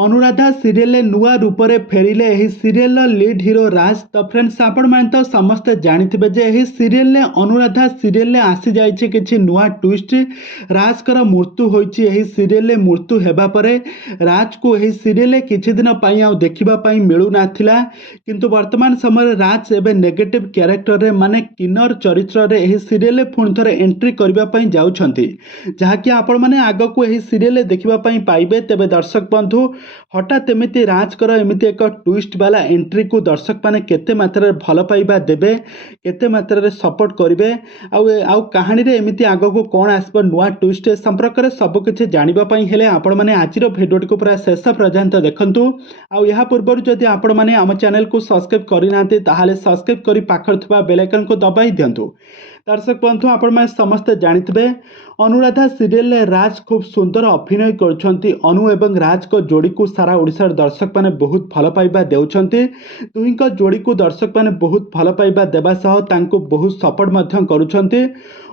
Anuradha serial नुआ रूप से फेरिले एही सीरियल लीड हीरो राज। तो फ्रेंड्स आपण मैंने तो समस्ते जानिथिबे जे एही सीरियल अनुराधा सीरियल आसी जाइछि किछि नुआ ट्विस्ट। राजकर मृत्यु होइछि। एही सीरियल मृत्यु हेबा परे राज को एही सीरियल किछि दिन पई आ देखिबा पई मिलु नाथिला, किंतु वर्तमान समय राज एबे नेगेटिव कैरेक्टर रे माने किन्नर चरित्र रे एही सीरियल पुणी थरे एंट्री करबा पई जाउछंती, जहाकि आपण माने आगो को एही सीरियल देखिबा पई पाइबे। तेबे दर्शक बंधु हठात एमती राजकर एमती एक ट्विस्ट वाला एंट्री को दर्शक माने केते मात्रा भल पाइबा देबे, केते मात्रा सपोर्ट करेंगे, आउ कहानी रे एमती आगो को कौन आसब नुआ ट्विस्ट संपर्क में सबकि जानापी हेले आपण मैंने आज भिडियोटी को पूरा शेष पर्यंत देखंतु। आउ या पूर्व जदि आपण मैंने आम चैनल को सब्सक्राइब करना ताहले सब्सक्राइब कर पाखर थिबा बेल आइकन को दबाई दियंतु। दर्शक बंधु आपण मैंने समस्ते जानिथिबे अनुराधा सीरियल राज खूब सुंदर अभिनय करछंती। अनु एवं राज को जोड़ी को सारा ओडिशार दर्शक माने बहुत भल पाइबा देउछंती। दुहिंक जोड़ी को दर्शक माने बहुत भल पाइबा देबा सह तांको बहुत सपोर्ट मध्यम करूछंती।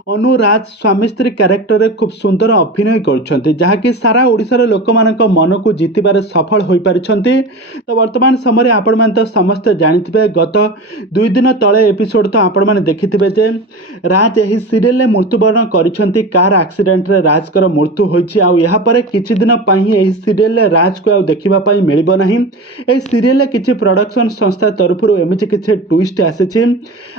अनु राज स्वामी स्त्री कैरेक्टर रे खूब सुंदर अभिनय करछंती, जहाकि सारा ओडिशार लोक मानक मन को जीतिबारे सफल होई परिछंती। तो वर्तमान समय आपण माने तो समस्त जानिथिबे गत 2 दिन तळे एपिसोड तो आपण माने देखिथिबे जे राज एही सीरियल मृत्युवरण करिछंती। कार एक्सीडेंट रे राजकर मृत्यु होइछि। आ यहाँ पर किछि दिन पई एही सीरियल राज को देखिबा पई मिलिबो नाही। एही सीरियल किछि प्रोडक्शन संस्था तरफरु एमिति किछि ट्विस्ट आसीछि।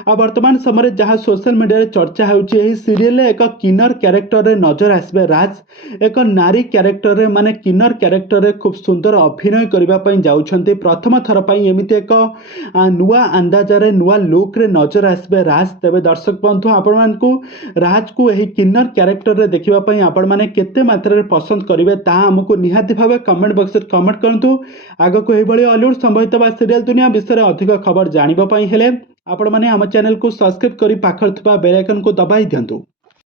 आ वर्तमान समय जहाँ सोशल मीडिया रे चर्चा होउछि एही सीरियल एक किन्नर कैरेक्टर रे नजर आसबे राज। एक नारी कैरेक्टर रे माने किन्नर कैरेक्टर रे खूब सुंदर अभिनय करिबा पई जाउछंती। प्रथम थर पई एमिति एक नुआ अंदाज रे नुआ लुक रे नजर आसबे राज। तेबे दर्शक बंधु आपण मानकू राज को एही किन्नर कैरेक्टर रे देखिबा पई आपण माने केते मात्रा रे पसंद करिवे ता हमकु निहाती भाबे कमेंट बॉक्स रे कमेंट करंतु। आगो को एही भली हॉलीवुड संबंधित बा सीरियल दुनिया विषय अधिक खबर जानिबा पई हेले आपण माने हम चैनल को सब्सक्राइब करी पाखर थिबा बेल आइकन को दबाई दियंतु।